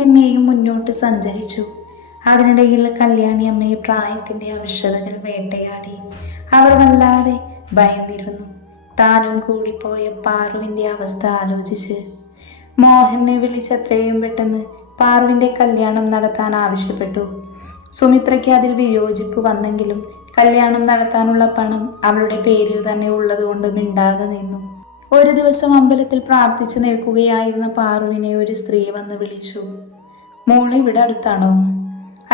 പിന്നെയും മുന്നോട്ട് സഞ്ചരിച്ചു. അതിനിടയിൽ കല്യാണി അമ്മയെ പ്രായത്തിൻ്റെ അവശതകൾ വേട്ടയാടി. അവർ വല്ലാതെ ഭയന്നിരുന്നു. താനും കൂടിപ്പോയ പാറുവിൻ്റെ അവസ്ഥ ആലോചിച്ച് മോഹനെ വിളിച്ചെത്രയും പെട്ടെന്ന് പാറുവിൻ്റെ കല്യാണം നടത്താൻ ആവശ്യപ്പെട്ടു. സുമിത്രയ്ക്ക് അതിൽ വിയോജിപ്പ് വന്നെങ്കിലും കല്യാണം നടത്താനുള്ള പണം അവളുടെ പേരിൽ തന്നെ ഉള്ളതുകൊണ്ട് മിണ്ടാതെ നിന്നു. ഒരു ദിവസം അമ്പലത്തിൽ പ്രാർത്ഥിച്ചു നിൽക്കുകയായിരുന്ന പാറുവിനെ ഒരു സ്ത്രീ വന്ന് വിളിച്ചു. മോളെ ഇവിടെ അടുത്താണോ?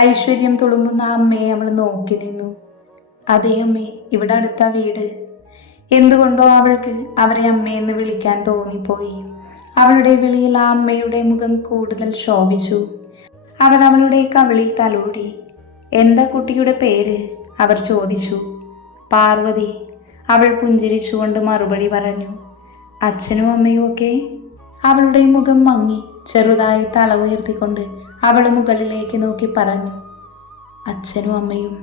ഐശ്വര്യം തുളുമ്പുന്ന അമ്മയെ അവൾ നോക്കി നിന്നു. അതേ അമ്മേ, ഇവിടെ അടുത്ത വീട്. എന്തുകൊണ്ടോ അവൾക്ക് അവരെ അമ്മയെന്ന് വിളിക്കാൻ തോന്നിപ്പോയി. അവളുടെ വിളിയിൽ ആ അമ്മയുടെ മുഖം കൂടുതൽ ശോഭിച്ചു. അവർ അവളുടെ കവിളിൽ തലോടി. എന്താ കുട്ടിയുടെ പേര്? അവർ ചോദിച്ചു. പാർവതി. അവൾ പുഞ്ചിരിച്ചുകൊണ്ട് മറുപടി പറഞ്ഞു. അച്ഛനും അമ്മയും ഒക്കെ? അവളുടെ മുഖം മങ്ങി. ചെറുതായി തല ഉയർത്തിക്കൊണ്ട് അവൾ മുകളിലേക്ക് നോക്കി പറഞ്ഞു. അച്ഛനും അമ്മയും.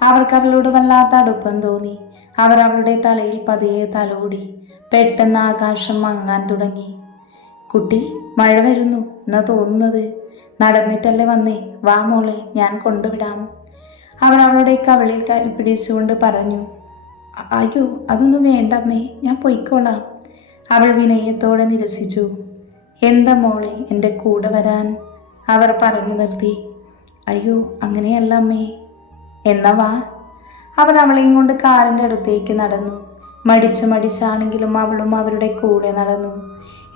അവർക്ക് അവളോട് വല്ലാത്ത അടുപ്പം തോന്നി. അവർ അവളുടെ തലയിൽ പതിയെ തലോടി. പെട്ടെന്ന് ആകാശം മങ്ങാൻ തുടങ്ങി. കുട്ടി, മഴ വരുന്നു എന്നാ തോന്നുന്നത്. നടന്നിട്ടല്ലേ വന്നേ, വാ മോളെ, ഞാൻ കൊണ്ടുവിടാം. അവൾ അവളുടെ കവിളിൽ പിടിച്ചുകൊണ്ട് പറഞ്ഞു. അയ്യോ, അതൊന്നും വേണ്ട അമ്മേ, ഞാൻ പൊയ്ക്കോളാം. അവൾ വിനയത്തോടെ നിരസിച്ചു. എന്താ മോളെ എൻ്റെ കൂടെ വരാൻ? അവർ പറഞ്ഞു നിർത്തി. അയ്യോ, അങ്ങനെയല്ല അമ്മേ. എന്നാ വാ. അവർ അവളെയും കൊണ്ട് കാറിൻ്റെ അടുത്തേക്ക് നടന്നു. മടിച്ചാണെങ്കിലും അവളും അവരുടെ കൂടെ നടന്നു.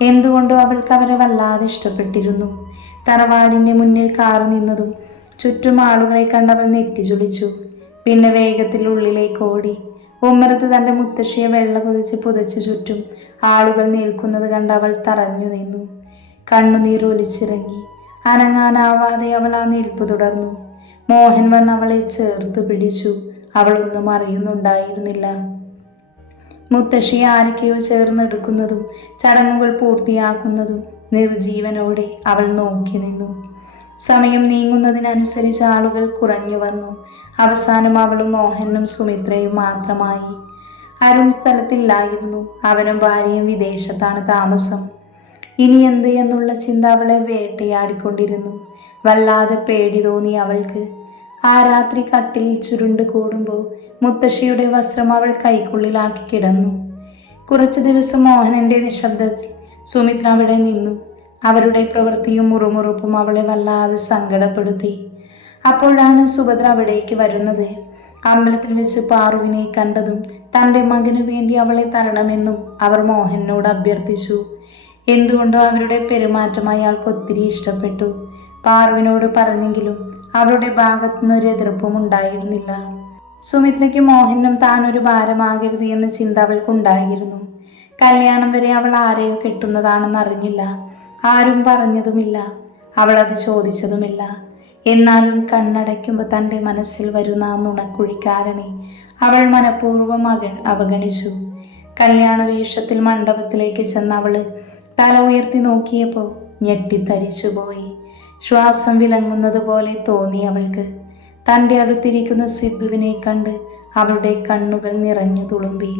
എന്തുകൊണ്ടോ അവൾക്ക് അവരെ വല്ലാതെ ഇഷ്ടപ്പെട്ടിരുന്നു. തറവാടിൻ്റെ മുന്നിൽ കാറ് നിന്നതും ചുറ്റും ആളുകളെ കണ്ടവൾ നെറ്റിച്ചുളിച്ചു. പിന്നെ വേഗത്തിൽ ഉള്ളിലേക്ക് ഓടി. ഉമ്മറത്ത് തൻ്റെ മുത്തശ്ശിയെ വെള്ള പുതച്ചു ചുറ്റും ആളുകൾ നിൽക്കുന്നത് കണ്ട് അവൾ തറഞ്ഞു നിന്നു. കണ്ണുനീർ ഒലിച്ചിറങ്ങി. അനങ്ങാനാവാതെ അവൾ ആ നിൽപ്പ് തുടർന്നു. മോഹൻ വന്ന് അവളെ ചേർത്ത് പിടിച്ചു. അവളൊന്നും അറിയുന്നുണ്ടായിരുന്നില്ല. മുത്തശ്ശി ആരൊക്കെയോ ചേർന്നെടുക്കുന്നതും ചടങ്ങുകൾ പൂർത്തിയാക്കുന്നതും നിർജീവനോടെ അവൾ നോക്കി നിന്നു. സമയം നീങ്ങുന്നതിനനുസരിച്ച് ആളുകൾ കുറഞ്ഞു വന്നു. അവസാനം അവളും മോഹനും സുമിത്രയും മാത്രമായി. അരുൺ സ്ഥലത്തില്ലായിരുന്നു. അവനും ഭാര്യയും വിദേശത്താണ് താമസം. ഇനി എന്ത് എന്നുള്ള ചിന്ത അവളെ വേട്ടയാടിക്കൊണ്ടിരുന്നു. വല്ലാതെ പേടി തോന്നി അവൾക്ക്. ആ രാത്രി കട്ടിൽ ചുരുണ്ട് കൂടുമ്പോൾ മുത്തശ്ശിയുടെ വസ്ത്രം അവൾ കൈക്കുള്ളിലാക്കി കിടന്നു. കുറച്ചു ദിവസം മോഹനന്റെ നിശബ്ദത്തിൽ സുമിത്ര അവിടെ നിന്നു. അവരുടെ പ്രവൃത്തിയും മുറുമുറുപ്പും അവളെ വല്ലാതെ സങ്കടപ്പെടുത്തി. അപ്പോഴാണ് സുഭദ്ര അവിടേക്ക് വരുന്നത്. അമ്പലത്തിൽ വെച്ച് പാറുവിനെ കണ്ടതും തൻ്റെ മകനു വേണ്ടി അവളെ തരണമെന്നും അവർ മോഹനോട് അഭ്യർത്ഥിച്ചു. എന്തുകൊണ്ടോ അവരുടെ പെരുമാറ്റം അയാൾക്ക് ഒത്തിരി ഇഷ്ടപ്പെട്ടു. പാറുവിനോട് പറഞ്ഞെങ്കിലും അവരുടെ ഭാഗത്തുനിന്നൊരു എതിർപ്പും ഉണ്ടായിരുന്നില്ല. സുമിത്രയ്ക്ക് മോഹനും താനൊരു ഭാരമാകരുത് എന്ന ചിന്ത അവൾക്കുണ്ടായിരുന്നു. കല്യാണം വരെ അവൾ ആരെയോ കെട്ടുന്നതാണെന്ന് അറിഞ്ഞില്ല. ആരും പറഞ്ഞതുമില്ല. അവൾ അത് ചോദിച്ചതുമില്ല. എന്നാലും കണ്ണടയ്ക്കുമ്പോൾ തൻ്റെ മനസ്സിൽ വരുന്ന ആ നുണക്കുഴിക്കാരനെ അവൾ മനഃപൂർവ്വം അവഗണിച്ചു. കല്യാണ വേഷത്തിൽ മണ്ഡപത്തിലേക്ക് ചെന്ന അവള് തല ഉയർത്തി നോക്കിയപ്പോൾ ഞെട്ടിത്തരിച്ചുപോയി. ശ്വാസം വിലങ്ങുന്നത് പോലെ തോന്നി അവൾക്ക്. തൻ്റെ അടുത്തിരിക്കുന്ന സിദ്ധുവിനെ കണ്ട് അവളുടെ കണ്ണുകൾ നിറഞ്ഞു തുളുമ്പി.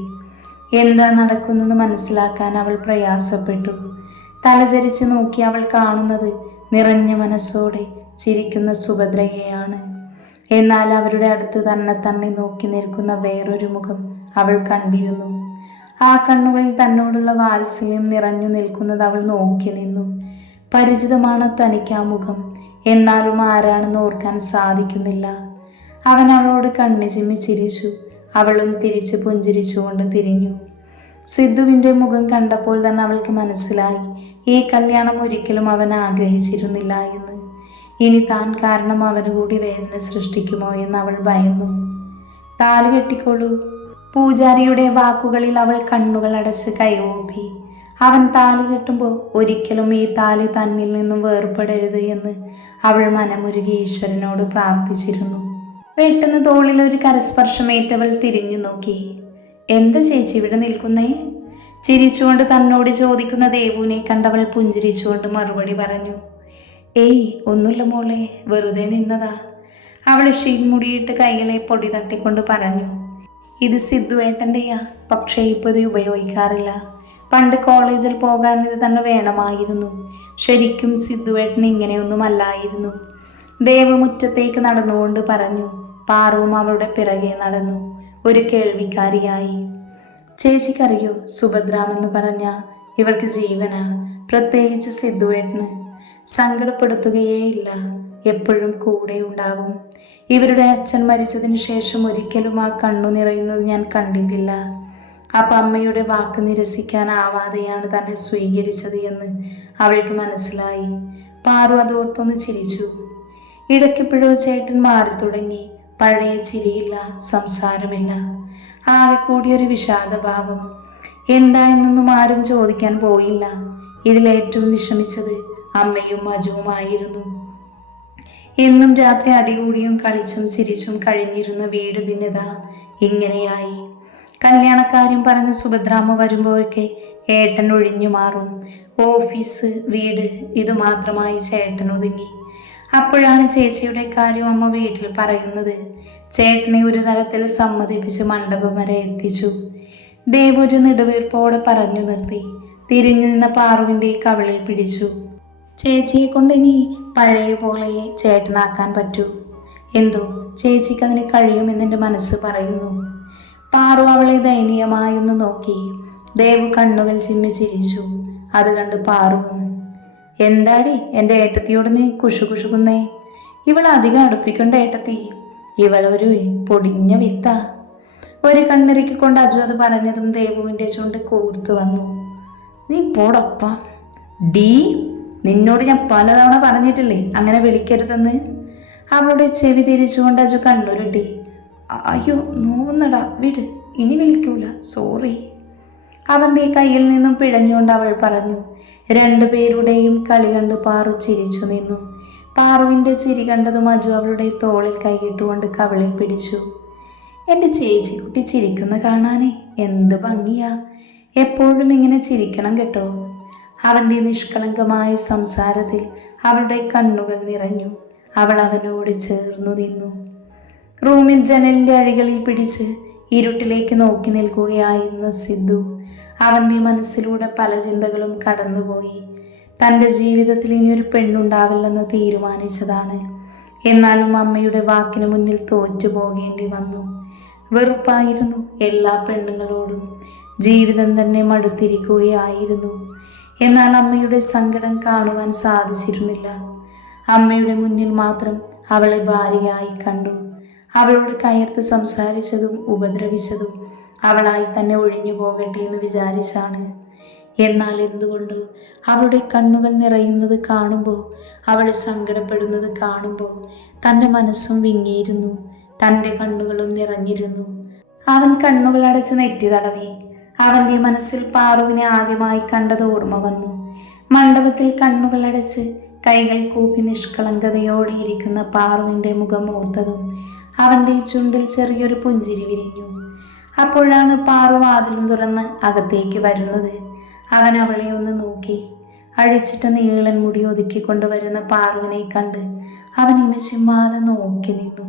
എന്താ നടക്കുന്നെന്ന് മനസ്സിലാക്കാൻ അവൾ പ്രയാസപ്പെട്ടു. തലചരിച്ച് നോക്കി അവൾ കാണുന്നത് നിറഞ്ഞ മനസ്സോടെ ചിരിക്കുന്ന സുഭദ്രയെയാണ്. എന്നാൽ അവരുടെ അടുത്ത് തന്നെ നോക്കി നിൽക്കുന്ന വേറൊരു മുഖം അവൾ കണ്ടിരുന്നു. ആ കണ്ണുകളിൽ തന്നോടുള്ള വാത്സല്യം നിറഞ്ഞു നിൽക്കുന്നത് അവൾ നോക്കി നിന്നു. പരിചിതമാണ് തനിക്ക് ആ മുഖം. എന്നാലും ആരാണെന്ന് ഓർക്കാൻ സാധിക്കുന്നില്ല. അവൻ അവളോട് കണ്ണു ചിമ്മി ചിരിച്ചു. അവളും തിരിച്ച് പുഞ്ചിരിച്ചുകൊണ്ട് തിരിഞ്ഞു. സിദ്ധുവിൻ്റെ മുഖം കണ്ടപ്പോൾ തന്നെ അവൾക്ക് മനസ്സിലായി ഈ കല്യാണം ഒരിക്കലും അവൻ ആഗ്രഹിച്ചിരുന്നില്ല എന്ന്. ഇനി താൻ കാരണം അവന് കൂടി വേദന സൃഷ്ടിക്കുമോ എന്ന് അവൾ ഭയന്നു. താലി കെട്ടിക്കൊള്ളൂ. പൂജാരിയുടെ വാക്കുകളിൽ അവൾ കണ്ണുകൾ അടച്ച് കൈകൂപ്പി. അവൻ താലി കെട്ടുമ്പോൾ ഒരിക്കലും ഈ താലി തന്നിൽ നിന്നും വേർപെടരുത് എന്ന് അവൾ മനമുരുകി ഈശ്വരനോട് പ്രാർത്ഥിച്ചിരുന്നു. പെട്ടെന്ന് തോളിൽ ഒരു കരസ്പർശമേറ്റവൾ തിരിഞ്ഞു നോക്കി. എന്താ ചേച്ചി ഇവിടെ നിൽക്കുന്നേ? ചിരിച്ചുകൊണ്ട് തന്നോട് ചോദിക്കുന്ന ദേവുവിനെ കണ്ടവൾ പുഞ്ചിരിച്ചുകൊണ്ട് മറുപടി പറഞ്ഞു. ഏയ്, ഒന്നുമില്ല മോളെ, വെറുതെ നിന്നതാ. അവൾ ഷീൽമുടിയിട്ട് കൈകളെ പൊടി തട്ടിക്കൊണ്ട് പറഞ്ഞു. ഇത് സിദ്ധുവേട്ടൻ്റെയാ, പക്ഷേ ഇപ്പോൾ ഇത് ഉപയോഗിക്കാറില്ല. പണ്ട് കോളേജിൽ പോകാൻ ഇത് തന്നെ വേണമായിരുന്നു. ശരിക്കും സിദ്ധുവേട്ടന് ഇങ്ങനെയൊന്നുമല്ലായിരുന്നു. ദേവ് മുറ്റത്തേക്ക് നടന്നുകൊണ്ട് പറഞ്ഞു. പാറുവും അവളുടെ പിറകെ നടന്നു. ഒരു കേൾവിക്കാരിയായി. ചേച്ചിക്കറിയോ, സുഭദ്രാമെന്ന് പറഞ്ഞ ഇവർക്ക് ജീവനാ, പ്രത്യേകിച്ച് സിദ്ധുവേട്ടന്. സങ്കടപ്പെടുത്തുകയേയില്ല, എപ്പോഴും കൂടെ ഉണ്ടാവും. ഇവരുടെ അച്ഛൻ മരിച്ചതിന് ശേഷം ഒരിക്കലും ആ കണ്ണു നിറയുന്നത് ഞാൻ കണ്ടിട്ടില്ല. അപ്പം അമ്മയുടെ വാക്ക് നിരസിക്കാനാവാതെയാണ് തന്നെ സ്വീകരിച്ചത് എന്ന് അവൾക്ക് മനസ്സിലായി. പാറു അതോർത്തൊന്ന് ചിരിച്ചു. ഇടയ്ക്കെപ്പോഴോ ചേട്ടൻ മാറി തുടങ്ങി. പഴയ ചിരിയില്ല, സംസാരമില്ല, ആകെ കൂടിയൊരു വിഷാദഭാവം. എന്താ എന്നൊന്നും ആരും ചോദിക്കാൻ പോയില്ല. ഇതിലേറ്റവും വിഷമിച്ചത് അമ്മയും അജുവുമായിരുന്നു. എന്നും രാത്രി അടികൂടിയും കളിച്ചും ചിരിച്ചും കഴിഞ്ഞിരുന്ന വീട് ഭിന്നത ഇങ്ങനെയായി. കല്യാണക്കാര്യം പറഞ്ഞ് സുഭദ്രാമ്മ വരുമ്പോഴൊക്കെ ഏട്ടൻ ഒഴിഞ്ഞു മാറും. ഓഫീസ്, വീട്, ഇതുമാത്രമായി ചേട്ടൻ ഒതുങ്ങി. അപ്പോഴാണ് ചേച്ചിയുടെ കാര്യം അമ്മ വീട്ടിൽ പറയുന്നത്. ചേട്ടനെ ഒരു തരത്തിൽ സമ്മതിപ്പിച്ച് മണ്ഡപം വരെ എത്തിച്ചു. ദേവ് ഒരു നെടുവീർപ്പോടെ പറഞ്ഞു നിർത്തി. തിരിഞ്ഞു നിന്ന പാറുവിൻ്റെ കവിളിൽ പിടിച്ചു. ചേച്ചിയെ കൊണ്ട് ഇനി പഴയ പോലെ ചേട്ടനാക്കാൻ പറ്റൂ. എന്തോ ചേച്ചിക്കതിന് കഴിയുമെന്നെൻ്റെ മനസ്സ് പറയുന്നു. പാറു അവളെ ദയനീയമായൊന്ന് നോക്കി. ദേവ് കണ്ണുകൾ ചിമ്മി ചിരിച്ചു. അത് കണ്ട് പാറുവും, എന്താടി എൻ്റെ ഏട്ടത്തിയോട് നീ കുശുകുശുക്കുന്നേ? ഇവൾ അധികം അടുപ്പിക്കണ്ട ഏട്ടത്തി, ഇവളൊരു പൊടിഞ്ഞ വിത്ത. ഒരു കണ്ണിറുക്കിക്കൊണ്ട് അജു അത് പറഞ്ഞതും ദേവുവിൻ്റെ ചുണ്ട് കൂർത്തു വന്നു. നീ പോടപ്പ ഡീ, നിന്നോട് ഞാൻ പലതവണ പറഞ്ഞിട്ടില്ലേ അങ്ങനെ വിളിക്കരുതെന്ന്. അവളുടെ ചെവി തിരിച്ചുകൊണ്ട് അജു കണ്ണുരുട്ടി. അയ്യോ നോവുന്നടാ, വിട്, ഇനി വിളിക്കൂല, സോറി. അവൻ്റെ കയ്യിൽ നിന്നും പിഴഞ്ഞുകൊണ്ട് അവൾ പറഞ്ഞു. രണ്ടുപേരുടെയും കളി കണ്ട് പാറു ചിരിച്ചു നിന്നു. പാറുവിൻ്റെ ചിരി കണ്ടതും അജു അവളുടെ തോളിൽ കൈയിട്ടുകൊണ്ട് കവിളിൽ പിടിച്ചു. എൻ്റെ ചേച്ചിക്കുട്ടി ചിരിക്കുന്ന കാണാനേ എന്ത് ഭംഗിയാ, എപ്പോഴും ഇങ്ങനെ ചിരിക്കണം കേട്ടോ. അവൻ്റെ നിഷ്കളങ്കമായ സംസാരത്തിൽ അവളുടെ കണ്ണുകൾ നിറഞ്ഞു. അവൾ അവനോട് ചേർന്നു നിന്നു. റൂമിൽ ജനലിൻ്റെ അഴികളിൽ പിടിച്ച് ഇരുട്ടിലേക്ക് നോക്കി നിൽക്കുകയായിരുന്ന സിദ്ധു. അവൻ്റെ മനസ്സിലൂടെ പല ചിന്തകളും കടന്നുപോയി. തൻ്റെ ജീവിതത്തിൽ ഇനിയൊരു പെണ്ണുണ്ടാവില്ലെന്ന് തീരുമാനിച്ചതാണ്. എന്നാലും അമ്മയുടെ വാക്കിന് മുന്നിൽ തോറ്റു പോകേണ്ടി വന്നു. വെറുപ്പായിരുന്നു എല്ലാ പെണ്ണുങ്ങളോടും. ജീവിതം തന്നെ മടുത്തിരിക്കുകയായിരുന്നു. എന്നാൽ അമ്മയുടെ സങ്കടം കാണുവാൻ സാധിച്ചിരുന്നില്ല. അമ്മയുടെ മുന്നിൽ മാത്രം അവളെ ഭാര്യയായി കണ്ടു. അവളോട് കയർത്ത് സംസാരിച്ചതും ഉപദ്രവിച്ചതും അവളായി തന്നെ ഒഴിഞ്ഞു പോകട്ടെ എന്ന് വിചാരിച്ചാണ്. എന്നാൽ എന്തുകൊണ്ടോ അവളുടെ കണ്ണുകൾ നിറയുന്നത് കാണുമ്പോൾ, അവൾ സങ്കടപ്പെടുന്നത് കാണുമ്പോൾ തൻ്റെ മനസ്സും വിങ്ങിയിരുന്നു. തൻ്റെ കണ്ണുകളും നിറഞ്ഞിരുന്നു. അവൻ കണ്ണുകൾ അടച്ച് നെറ്റി തടവി. അവൻ്റെ മനസ്സിൽ പാറുവിനെ ആദ്യമായി കണ്ടത് ഓർമ്മ വന്നു. മണ്ഡപത്തിൽ കണ്ണുകൾ അടച്ച് കൈകൾ കൂപ്പി നിഷ്കളങ്കതയോടെ ഇരിക്കുന്ന പാറുവിൻ്റെ മുഖം ഓർത്തതും അവൻ്റെ ചുണ്ടിൽ ചെറിയൊരു പുഞ്ചിരി വിരിഞ്ഞു. അപ്പോഴാണ് പാറു വാതിലും തുറന്ന് അകത്തേക്ക് വരുന്നത്. അവൻ അവളെ ഒന്ന് നോക്കി. അഴിച്ചിട്ട നീളൻ മുടി ഒതുക്കിക്കൊണ്ടുവരുന്ന പാറുവിനെ കണ്ട് അവൻ ഇമച്ചിമ്മാതെ നോക്കി നിന്നു.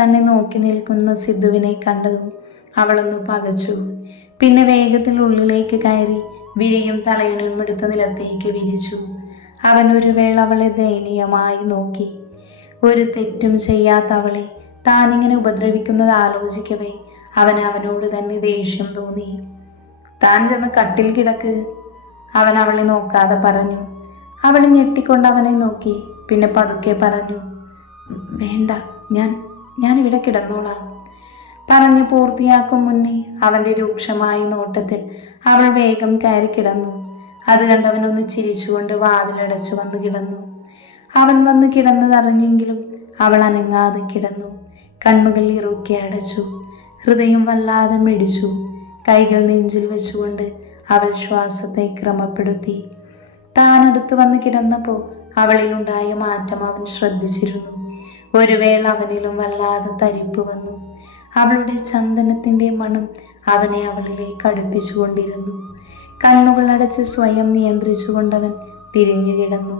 തന്നെ നോക്കി നിൽക്കുന്ന സിദ്ധുവിനെ കണ്ടതും അവളൊന്ന് പകച്ചു. പിന്നെ വേഗത്തിൽ ഉള്ളിലേക്ക് കയറി വിരിയും തലയിണും എടുത്ത നിലത്തേക്ക് വിരിച്ചു. അവൻ ഒരു വേള അവളെ ദയനീയമായി നോക്കി. ഒരു തെറ്റും ചെയ്യാത്ത അവളെ താനിങ്ങനെ ഉപദ്രവിക്കുന്നത് ആലോചിക്കവേ അവനോട് തന്നെ ദേഷ്യം തോന്നി. താൻ ചെന്ന് കട്ടിൽ കിടക്ക്, അവൻ അവളെ നോക്കാതെ പറഞ്ഞു. അവൾ ഞെട്ടിക്കൊണ്ട് അവനെ നോക്കി. പിന്നെ പതുക്കെ പറഞ്ഞു, വേണ്ട, ഞാനിവിടെ കിടന്നോളാം. പറഞ്ഞു പൂർത്തിയാക്കും മുന്നേ അവൻ്റെ രൂക്ഷമായ നോട്ടത്തിൽ അവൾ വേഗം കയറി കിടന്നു. അത് കണ്ടവനൊന്ന് ചിരിച്ചുകൊണ്ട് വാതിലടച്ചു വന്ന് കിടന്നു. അവൻ വന്ന് കിടന്നതറിഞ്ഞെങ്കിലും അവൾ അനങ്ങാതെ കിടന്നു. കണ്ണുകൾ ഇറുക്കി അടച്ചു. ഹൃദയം വല്ലാതെ മിടിച്ചു. കൈകൾ നെഞ്ചിൽ വെച്ചുകൊണ്ട് അവൾ ശ്വാസത്തെ ക്രമപ്പെടുത്തി. താനടുത്ത് വന്ന് കിടന്നപ്പോൾ അവളിലുണ്ടായ മാറ്റം അവൻ ശ്രദ്ധിച്ചിരുന്നു. ഒരു വേള അവനിലും വല്ലാതെ തരിപ്പ് വന്നു. അവളുടെ ചന്ദനത്തിൻ്റെ മണം അവനെ അവളിലേക്ക് അടുപ്പിച്ചുകൊണ്ടിരുന്നു. കണ്ണുകൾ അടച്ച് സ്വയം നിയന്ത്രിച്ചുകൊണ്ടവൻ തിരിഞ്ഞു കിടന്നു.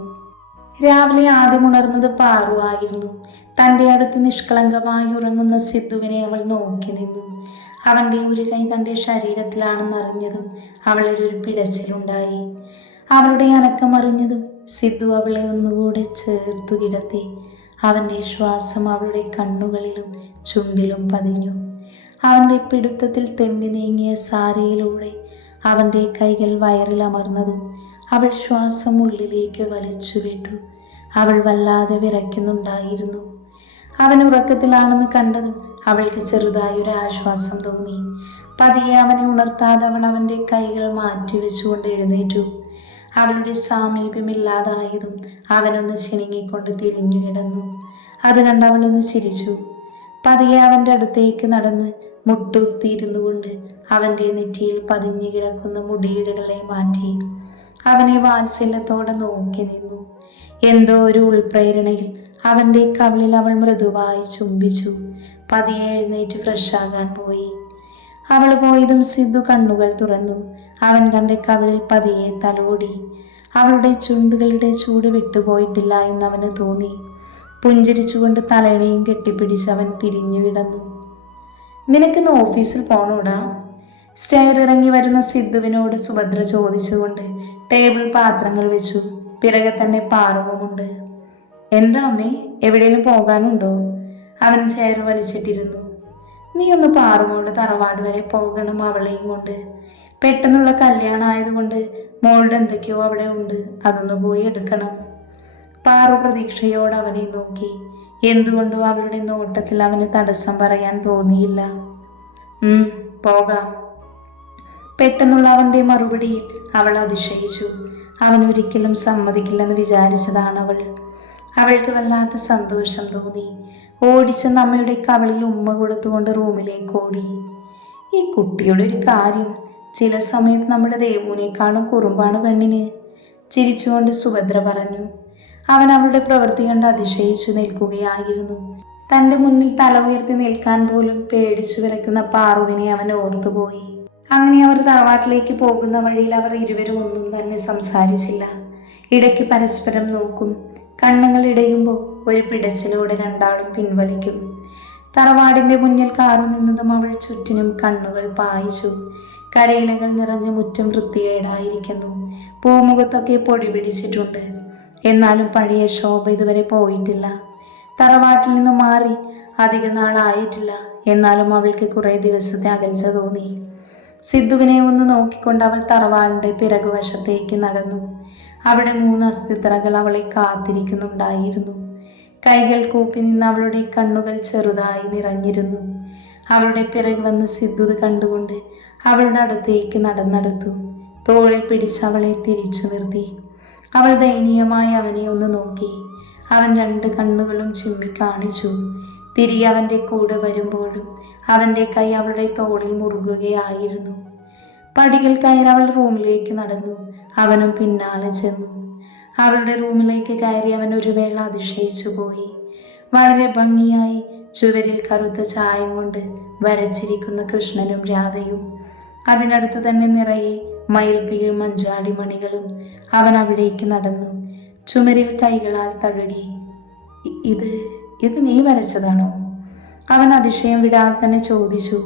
രാവിലെ ആദ്യം ഉണർന്നത് പാറു ആയിരുന്നു. തൻ്റെ അടുത്ത് നിഷ്കളങ്കമായി ഉറങ്ങുന്ന സിദ്ധുവിനെ അവൾ നോക്കി നിന്നു. അവൻ്റെ ഒരു കൈ തൻ്റെ ശരീരത്തിലാണെന്നറിഞ്ഞതും അവളൊരു പിടച്ചിലുണ്ടായി. അവളുടെ അനക്കം അറിഞ്ഞതും സിദ്ധു അവളെ ഒന്നുകൂടെ ചേർത്തു കിടത്തി. അവൻ്റെ ശ്വാസം അവളുടെ കണ്ണുകളിലും ചുണ്ടിലും പതിഞ്ഞു. അവൻ്റെ പിടുത്തത്തിൽ തെന്നി നീങ്ങിയ സാരിയിലൂടെ അവൻ്റെ കൈകൾ വയറിൽ അമർന്നതും അവൾ ശ്വാസം ഉള്ളിലേക്ക് വലിച്ചു വിട്ടു. അവൾ വല്ലാതെ വിറയ്ക്കുന്നുണ്ടായിരുന്നു. അവൻ ഉറക്കത്തിലാണെന്ന് കണ്ടതും അവൾക്ക് ചെറുതായൊരു ആശ്വാസം തോന്നി. പതിയെ അവനെ ഉണർത്താതെ അവൾ അവൻ്റെ കൈകൾ മാറ്റിവെച്ചുകൊണ്ട് എഴുന്നേറ്റു. അവളുടെ സാമീപ്യമില്ലാതായതും അവനൊന്ന് ചിണുങ്ങിക്കൊണ്ട് തിരിഞ്ഞു കിടന്നു. അത് കണ്ട് അവളൊന്ന് ചിരിച്ചു. പതിയെ അവൻ്റെ അടുത്തേക്ക് നടന്ന് മുട്ടുത്തിയിരുന്നു കൊണ്ട് അവൻ്റെ നെറ്റിയിൽ പതിഞ്ഞു കിടക്കുന്ന മുടിയിഴകളെ മാറ്റി അവനെ വാത്സല്യത്തോടെ നോക്കി നിന്നു. എന്തോ ഒരു ഉൾപ്രേരണയിൽ അവൻ്റെ കവിളിൽ അവൾ മൃദുവായി ചുംബിച്ചു. പതിയെ എഴുന്നേറ്റ് ഫ്രഷാകാൻ പോയി. അവൾ പോയതും സിദ്ധു കണ്ണുകൾ തുറന്നു. അവൻ തൻ്റെ കവിളിൽ പതിയെ തലോടി. അവളുടെ ചുണ്ടുകളുടെ ചൂട് വിട്ടുപോയിട്ടില്ല എന്ന് അവന് തോന്നി. പുഞ്ചിരിച്ചുകൊണ്ട് തലയിണയും കെട്ടിപ്പിടിച്ച് അവൻ തിരിഞ്ഞു കിടന്നു. നിനക്കിന്ന് ഓഫീസിൽ പോണോടാ? സ്റ്റെയർ ഇറങ്ങി വരുന്ന സിദ്ധുവിനോട് സുഭദ്ര ചോദിച്ചുകൊണ്ട് ടേബിൾ പാത്രങ്ങൾ വെച്ചു. പിറകെ തന്നെ പാറുവുമുണ്ട്. എന്താ അമ്മേ, എവിടെയെങ്കിലും പോകാനുണ്ടോ? അവൻ ചെയർ വലിച്ചിട്ടിരുന്നു. നീ ഒന്ന് പാറുമോളുടെ തറവാട് വരെ പോകണം, അവളെയും കൊണ്ട്. പെട്ടെന്നുള്ള കല്യാണം ആയതുകൊണ്ട് മോളുടെ എന്തൊക്കെയോ അവിടെ ഉണ്ട്, അതൊന്ന് പോയി എടുക്കണം. പാറു പ്രതീക്ഷയോട് അവനെ നോക്കി. എന്തുകൊണ്ടോ അവളുടെ നോട്ടത്തിൽ അവന് തടസ്സം പറയാൻ തോന്നിയില്ല. പോകാം. പെട്ടെന്നുള്ള അവൻ്റെ മറുപടിയിൽ അവൾ അതിശയിച്ചു. അവൻ ഒരിക്കലും സമ്മതിക്കില്ലെന്ന് വിചാരിച്ചതാണ് അവൾ. അവൾക്ക് വല്ലാത്ത സന്തോഷം തോന്നി. ഓടിച്ചെന്ന് അമ്മയുടെ കവളിൽ ഉമ്മ കൊടുത്തുകൊണ്ട് റൂമിലേക്ക് ഓടി. ഈ കുട്ടിയുടെ ഒരു കാര്യം, ചില സമയത്ത് നമ്മുടെ ദേവുവിനേക്കാളും കുറുമ്പാണ് പെണ്ണിന്, ചിരിച്ചുകൊണ്ട് സുഭദ്ര പറഞ്ഞു. അവൻ അവളുടെ പ്രവൃത്തി കണ്ട് അതിശയിച്ചു നിൽക്കുകയായിരുന്നു. തൻ്റെ മുന്നിൽ തല ഉയർത്തി നിൽക്കാൻ പോലും പേടിച്ചു വിറയ്ക്കുന്ന പാറുവിനെ അവൻ ഓർത്തുപോയി. അങ്ങനെ അവർ തറവാട്ടിലേക്ക് പോകുന്ന വഴിയിൽ അവർ ഇരുവരും ഒന്നും തന്നെ സംസാരിച്ചില്ല. ഇടയ്ക്ക് പരസ്പരം നോക്കും. കണ്ണുകൾ ഇടയുമ്പോൾ ഒരു പിടച്ചിലോടെ രണ്ടാളും പിൻവലിക്കും. തറവാടിൻ്റെ മുന്നിൽ കാറു നിന്നതും അവൾ ചുറ്റിനും കണ്ണുകൾ പായിച്ചു. കരയിലകൾ നിറഞ്ഞ മുറ്റം വൃത്തികേടായിരിക്കുന്നു. പൂമുഖത്തൊക്കെ പൊടി പിടിച്ചിട്ടുണ്ട്. എന്നാലും പഴയ ശോഭ ഇതുവരെ പോയിട്ടില്ല. തറവാട്ടിൽ നിന്ന് മാറി അധിക നാളായിട്ടില്ല. എന്നാലും അവൾക്ക് കുറേ ദിവസത്തെ അകൽച്ച തോന്നി. സിദ്ധുവിനെ ഒന്ന് നോക്കിക്കൊണ്ട് അവൾ തറവാടിൻ്റെ പിറകുവശത്തേക്ക് നടന്നു. അവിടെ 3 അസ്ഥിത്തറകൾ അവളെ കാത്തിരിക്കുന്നുണ്ടായിരുന്നു. കൈകൾ കൂപ്പി നിന്ന് അവളുടെ കണ്ണുകൾ ചെറുതായി നിറഞ്ഞിരുന്നു. അവളുടെ പിറകെ വന്ന് സിദ്ധു കണ്ടുകൊണ്ട് അവളുടെ അടുത്തേക്ക് നടന്നെടുത്തു. തോളിൽ പിടിച്ച് അവളെ തിരിച്ചു നിർത്തി. അവൾ ദയനീയമായി അവനെ ഒന്ന് നോക്കി. അവൻ 2 കണ്ണുകളും ചിമ്മി കാണിച്ചു. തിരികെ അവൻ്റെ കൂടെ വരുമ്പോഴും അവൻ്റെ കൈ അവളുടെ തോളിൽ മുറുകുകയായിരുന്നു. പടികൾ കയറി അവൾ റൂമിലേക്ക് നടന്നു. അവനും പിന്നാലെ ചെന്നു. അവളുടെ റൂമിലേക്ക് കയറി അവൻ ഒരു വേള അതിശയിച്ചു പോയി. വളരെ ഭംഗിയായി ചുവരിൽ കറുത്ത ചായം കൊണ്ട് വരച്ചിരിക്കുന്ന കൃഷ്ണനും രാധയും, അതിനടുത്ത് തന്നെ നിറയെ മയിൽപ്പീൽ മഞ്ചാടി മണികളും. അവൻ അവിടേക്ക് നടന്നു. ചുമരിൽ കൈകളാൽ തഴുകി. ഇത് നീ വരച്ചതാണോ? അവൻ അതിശയം വിടാതെ തന്നെ ചോദിച്ചു.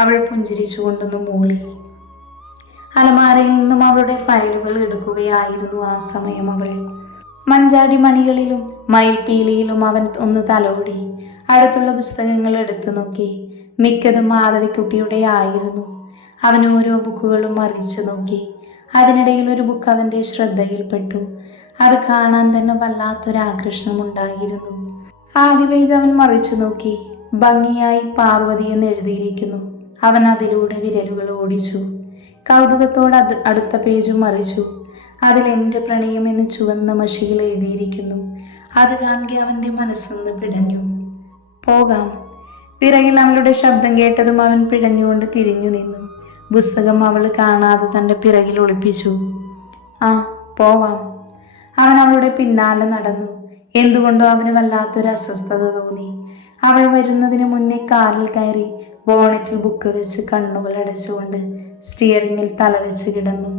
അവൾ പുഞ്ചിരിച്ചു കൊണ്ടൊന്ന് മൂളി. അലമാരയിൽ നിന്നും അവളുടെ ഫയലുകൾ എടുക്കുകയായിരുന്നു ആ സമയം അവൾ. മഞ്ചാടി മണികളിലും മയിൽപ്പീലിയിലും അവൻ ഒന്ന് തലോടി. അടുത്തുള്ള പുസ്തകങ്ങൾ എടുത്തു നോക്കി. മിക്കതും മാധവിക്കുട്ടിയുടെ ആയിരുന്നു. അവൻ ഓരോ ബുക്കുകളും മറിച്ചു നോക്കി. അതിനിടയിൽ ഒരു ബുക്ക് അവൻ്റെ ശ്രദ്ധയിൽപ്പെട്ടു. അത് കാണാൻ തന്നെ വല്ലാത്തൊരാകർഷണമുണ്ടായിരുന്നു. ആദ്യ പേജ് അവൻ മറിച്ചു നോക്കി. ഭംഗിയായി പാർവതി എന്ന് എഴുതിയിരിക്കുന്നു. അവൻ അതിലൂടെ വിരലുകൾ ഓടിച്ചു. കൗതുകത്തോടെ അടുത്ത പേജും മറിച്ചു. അതിൽ എൻ്റെ പ്രണയം എന്ന് ചുവന്ന മഷിയിൽ എഴുതിയിരിക്കുന്നു. അത് കാണുക അവൻ്റെ മനസ്സൊന്ന് പിടഞ്ഞു. പോകാം. പിറകിൽ അവളുടെ ശബ്ദം കേട്ടതും അവൻ പിടഞ്ഞുകൊണ്ട് തിരിഞ്ഞു നിന്നു. പുസ്തകം അവൾ കാണാതെ തൻ്റെ പിറകിൽ ഒളിപ്പിച്ചു. പോവാം. അവൻ അവളുടെ പിന്നാലെ നടന്നു. എന്തുകൊണ്ടോ അവന് വല്ലാത്തൊരു അസ്വസ്ഥത തോന്നി. അവൾ വരുന്നതിന് മുന്നേ കാറിൽ കയറി ബോണറ്റിൽ ബുക്ക് വെച്ച് കണ്ണുകൾ അടച്ചുകൊണ്ട് സ്റ്റിയറിങ്ങിൽ തലവെച്ച് കിടന്നു.